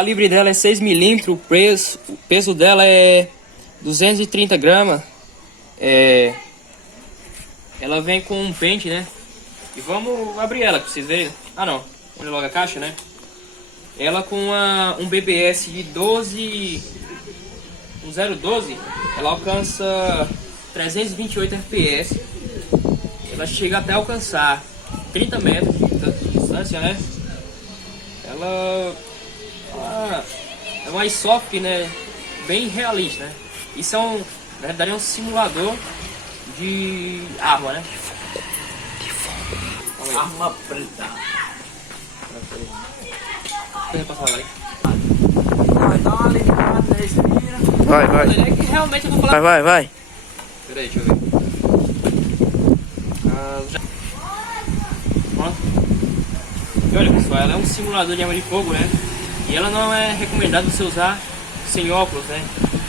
calibre dela é 6mm, o peso dela é 230 gramas. Ela vem com um pente, né? E vamos abrir ela pra vocês verem. Ah não, olha logo a caixa, né? Ela com um BBS de 012, ela alcança 328 FPS. Ela chega até alcançar 30 metros de distância, né? Ela é uma iSoft, né? Bem realista, né? Isso na verdade é um simulador de arma, né? Arma preta. Vai, dá uma ligada, respira. Vai. É que realmente eu vou falar. Vai. Peraí, deixa eu ver. Pronto. E olha, pessoal, ela é um simulador de arma de fogo, né? E ela não é recomendada você usar sem óculos, né?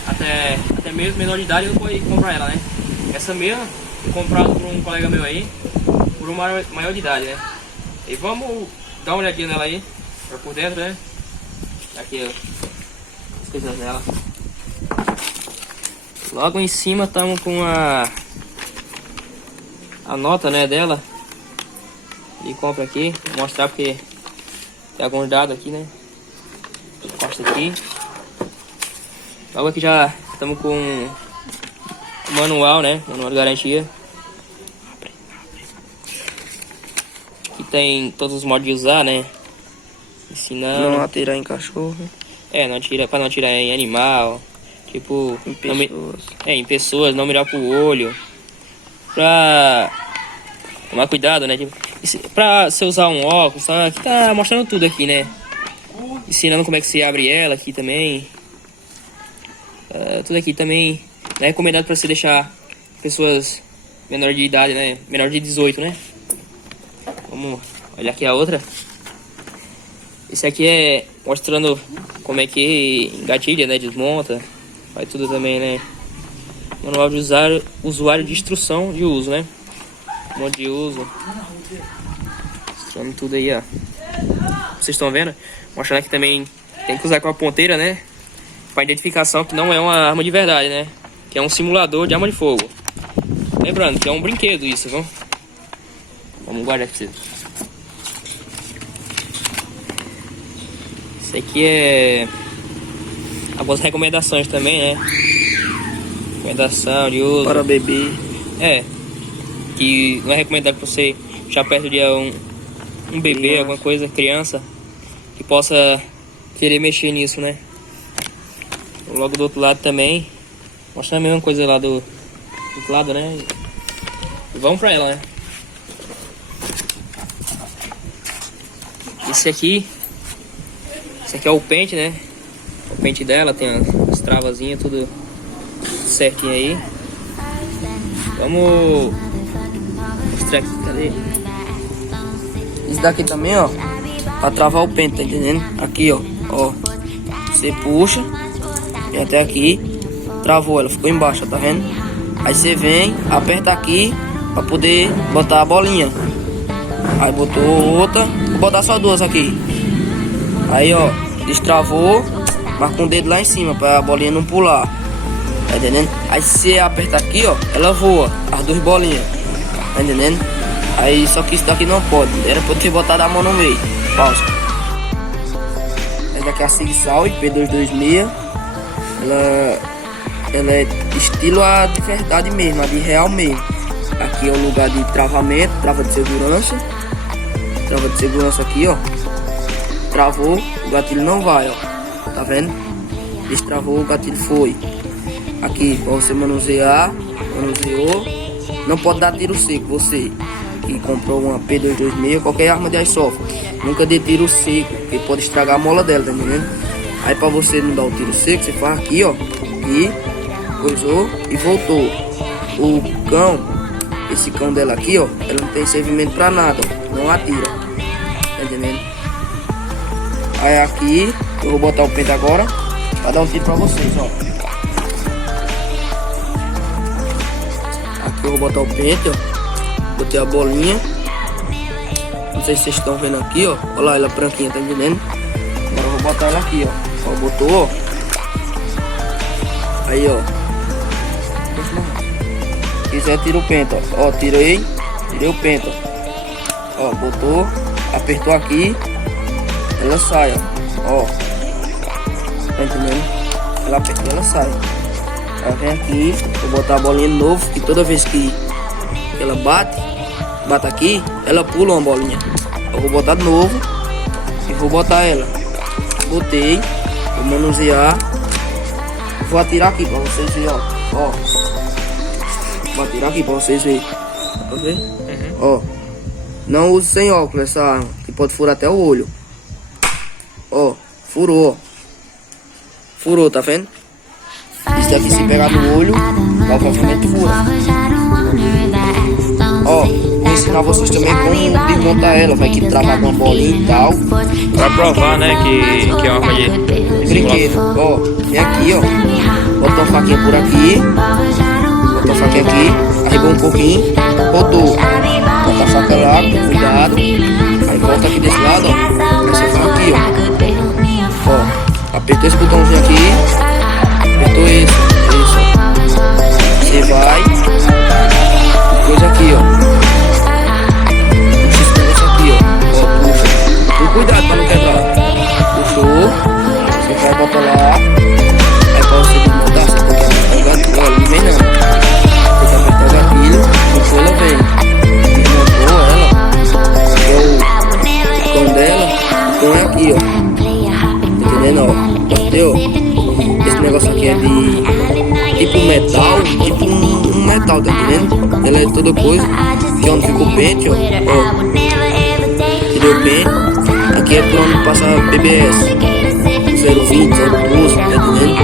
Até mesmo menor de idade não pode comprar ela, né? Essa mesma, eu comprado por um colega meu aí, por um maior de idade, né? E vamos dar uma olhadinha nela aí, por dentro, né? Aqui, ó, as coisas dela. Logo em cima estamos com a nota, né, dela. E compra aqui, vou mostrar porque tem alguns dados aqui, né? Encosta aqui. Logo aqui já estamos com o manual, né? Manual de garantia. Aqui tem todos os modos de usar, né? Ensinando. Não atirar em cachorro. Pra não atirar em animal. Tipo, Em pessoas. em pessoas, não mirar pro olho. Pra tomar cuidado, né? Tipo, pra você usar um óculos, tá? Aqui tá mostrando tudo aqui, né? Ensinando como é que você abre ela aqui também. Tudo aqui também. Não é recomendado pra você deixar pessoas menor de idade, né? Menor de 18, né? Vamos olhar aqui a outra. Esse aqui é mostrando como é que engatilha, né? Desmonta. Faz tudo também, né? Manual de usuário de instrução de uso, né? Modo de uso. Mostrando tudo aí, ó. Vocês estão vendo? Mostrando aqui também tem que usar com a ponteira, né? Para identificação que não é uma arma de verdade, né? Que é um simulador de arma de fogo. Lembrando que é um brinquedo isso, viu? Vamos guardar aqui pra vocês. Isso aqui é algumas recomendações também, né? Recomendação de uso. Para bebê. Que não é recomendado que você deixar perto de um bebê, Criança. alguma coisa, criança, que possa querer mexer nisso, né? Logo do outro lado também, mostrar a mesma coisa lá do outro lado, né? E vamos pra ela, né? Esse aqui é o pente, né? O pente dela tem as travazinhas, tudo certinho aí. Vamos mostrar aqui, cadê? Isso daqui também, ó, pra travar o pente, tá entendendo? Aqui, ó. Você puxa e até aqui, travou, ela ficou embaixo, tá vendo? Aí você vem, aperta aqui pra poder botar a bolinha. Aí botou outra, vou botar só duas aqui. Aí, ó, destravou, marca um dedo lá em cima pra a bolinha não pular. Tá entendendo? Aí se você apertar aqui, ó, ela voa, as duas bolinhas. Tá entendendo? Aí só que isso daqui não pode. Era pra eu ter botado a mão no meio. Pausa. Essa daqui é a Sig Sauer P226. Ela é estilo a de verdade mesmo, a de real mesmo. Aqui é o lugar de travamento, trava de segurança. Trava de segurança aqui, ó. Travou, o gatilho não vai, ó. Tá vendo? Destravou, o gatilho foi. Aqui, pra você manusear, manuseou. Não pode dar tiro seco, você que comprou uma P226, qualquer arma de airsoft. Nunca dê tiro seco, porque pode estragar a mola dela, tá entendendo? Aí pra você não dar o tiro seco, você faz aqui, ó. E coisou e voltou. O cão, esse cão dela aqui, ó, ela não tem servimento pra nada, ó. Não atira. Tá entendendo? Aí aqui, eu vou botar o pente agora pra dar um tiro pra vocês, ó. Aqui eu vou botar o pente, ó. Botei a bolinha. Não sei se vocês estão vendo aqui, ó. Olha lá, ela branquinha, tá entendendo? Agora eu vou botar ela aqui, ó. Ó, botou. Aí, ó. Se quiser, tira o penta, ó. Ó, tirei o penta. Ó, botou, apertou aqui, ela sai, ó. Tá entendendo? Ela apertou, ela sai. Ela vem aqui, vou botar a bolinha de novo, que toda vez que ela bate aqui, ela pula uma bolinha. Eu vou botar de novo e vou botar ela. Botei, vou manusear, vou atirar aqui pra vocês verem, ó. Vou atirar aqui pra vocês verem. Tá vendo? Uhum. Ó, não use sem óculos essa arma, que pode furar até o olho. Ó, furou. Furou, tá vendo? Isso daqui se pegar no olho, provavelmente fura. Ó, vou ensinar vocês também como desmontar ela. Vai que travar com uma bolinha e tal. Pra provar, né, que é uma arma de Brinquedo. Ó, vem aqui, ó. Bota uma faquinha por aqui. Bota a faquinha aqui. Arregou um pouquinho. Botou. Bota a faca lá, com cuidado. Aí volta aqui desse lado, ó. Aí você faz aqui, ó. Ó, apertou esse botãozinho aqui. Apertou esse. Você vai. Coisa aqui, ó. Puxa esse negócio aqui, ó. Ó, puxa. Com cuidado pra não quebrar. Puxou. Você vai botar lá. Aí pra você desmontar, você tem que apertar o gatilho. Olha, não vem não. Tem que apertar o gatilho. Puxou, ela vem. Desmontou ela. Que é o botão dela. O botão é aqui, ó. Tá entendendo, ó? Entendeu? Esse negócio aqui é de tipo metal, tipo um metal, tá entendendo? Ela é toda coisa, que é onde fica o pente, ó. Tirei o pente, aqui é por onde passa BBS 020, 012, tá entendendo?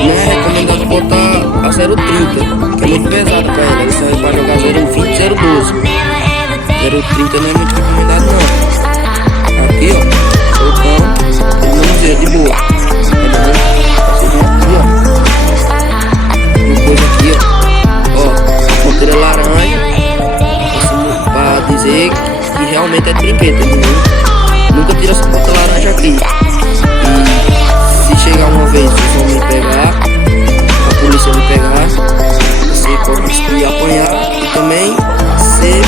Não é recomendado botar a 030, que é muito pesado pra ela. Isso aí é pra jogar 020, 012. 030 não é muito recomendado não. Aqui, ó, soltão, ele não usa de boa, tá entendendo? Coisa aqui, ó, ponteira laranja, assim, pra dizer que realmente é de brinquedo, entendeu? Nunca tira essa ponta laranja aqui. E se chegar uma vez vocês vão me pegar, a polícia me pegar, você pode me apanhar e também ser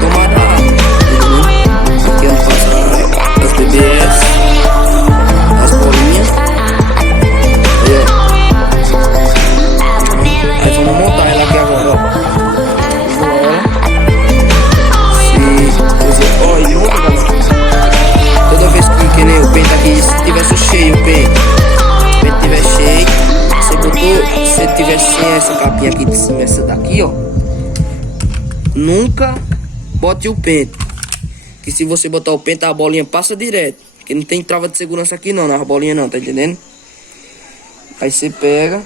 tomado a arma, entendeu? Aqui onde passa as BBS, as bolinhas. Aí vamos montar ela aqui agora, ó. Ó, e monta, galera. Toda vez que nem o pente aqui, se tivesse cheio o pente tiver cheio, você botou, se tiver sem essa capinha aqui de cima, essa daqui, ó, nunca bote o pente. Que se você botar o pente, a bolinha passa direto. Porque não tem trava de segurança aqui não, na bolinha não, tá entendendo? Aí você pega.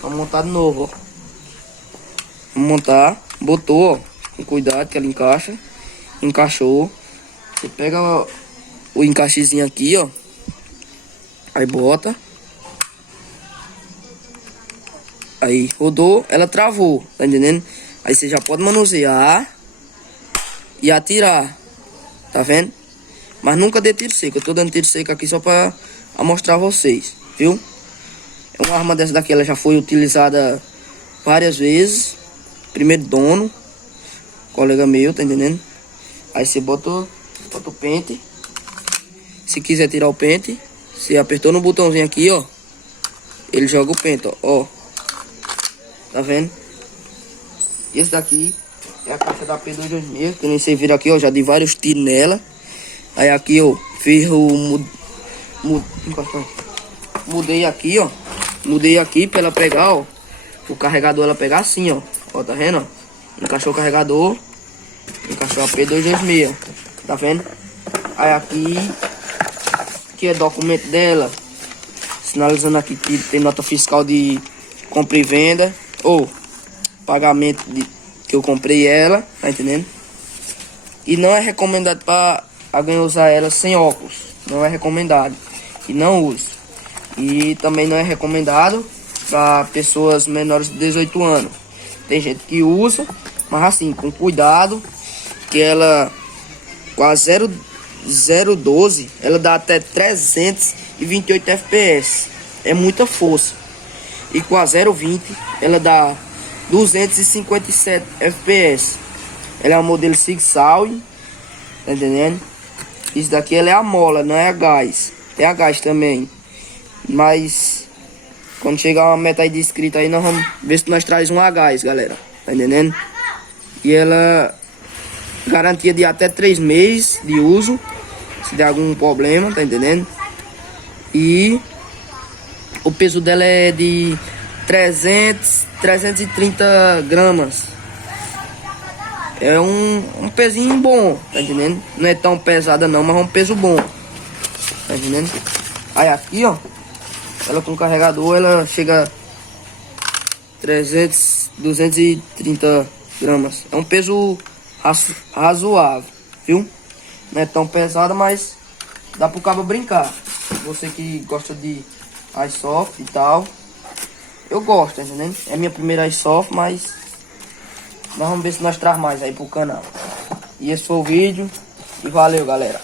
Vamos montar de novo, ó. Vamos montar. Botou, ó. Com cuidado que ela encaixa. Encaixou. Você pega o encaixezinho aqui, ó. Aí bota. Aí rodou, ela travou, tá entendendo? Aí você já pode manusear e atirar. Tá vendo? Mas nunca dê tiro seco. Eu tô dando tiro seco aqui só pra mostrar a vocês, viu? Uma arma dessa daqui, ela já foi utilizada várias vezes. Primeiro dono, colega meu, tá entendendo? Aí você bota o pente. Se quiser tirar o pente, você apertou no botãozinho aqui, ó. Ele joga o pente, ó. Tá vendo? Esse daqui é a caixa da P226, que nem você viram aqui, ó. Já dei vários tiros nela. Aí aqui, ó, fiz o... Mudei aqui, ó. Mudei aqui pra ela pegar, ó. O carregador ela pegar assim, ó. Ó, tá vendo, ó? Encaixou o carregador. Encaixou a P226, tá vendo? Aí aqui é documento dela. Sinalizando aqui que tem nota fiscal de compra e venda. Ou pagamento que eu comprei ela, tá entendendo? E não é recomendado para alguém usar ela sem óculos. Não é recomendado. E não use. E também não é recomendado para pessoas menores de 18 anos. Tem gente que usa, mas assim, com cuidado, que ela com a 012, ela dá até 328 FPS. É muita força. E com a 020, ela dá 257 FPS. Ela é um modelo Sig Sauer, tá entendendo? Isso daqui ela é a mola, não é a gás. Tem a gás também. Mas quando chegar uma meta aí de inscrito aí, nós vamos ver se nós traz um a gás, galera. Tá entendendo? E ela garantia de até 3 meses de uso, se der algum problema, tá entendendo? E o peso dela é de 330 gramas. É um pezinho bom, tá entendendo? Não é tão pesada não, mas é um peso bom, tá entendendo? Aí aqui, ó, ela com carregador, ela chega a 230 gramas. É um peso razoável, viu? Não é tão pesada, mas dá pro cabo brincar. Você que gosta de Airsoft e tal, eu gosto, tá entendendo? É minha primeira Airsoft, mas nós vamos ver se nós traz mais aí pro canal. E esse foi o vídeo. E valeu, galera.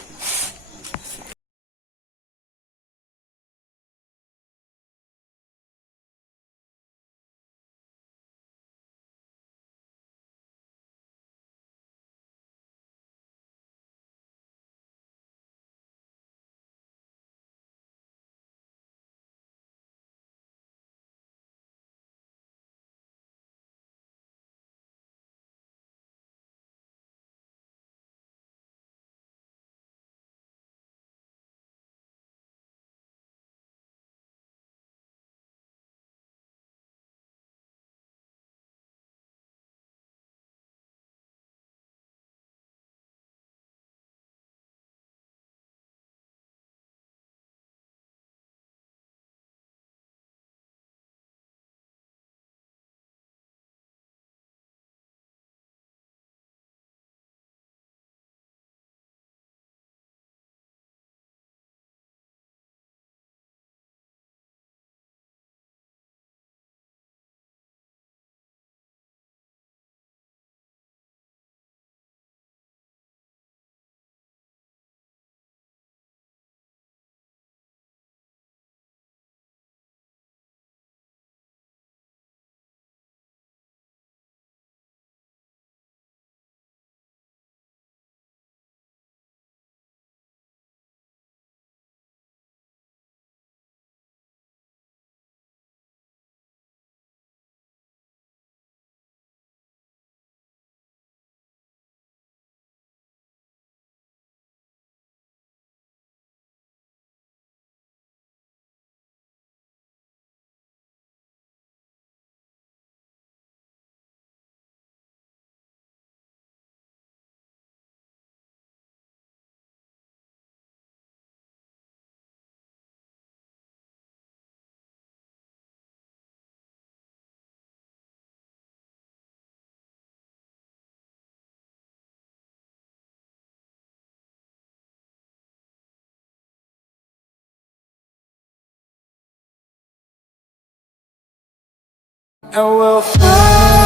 And we'll fly.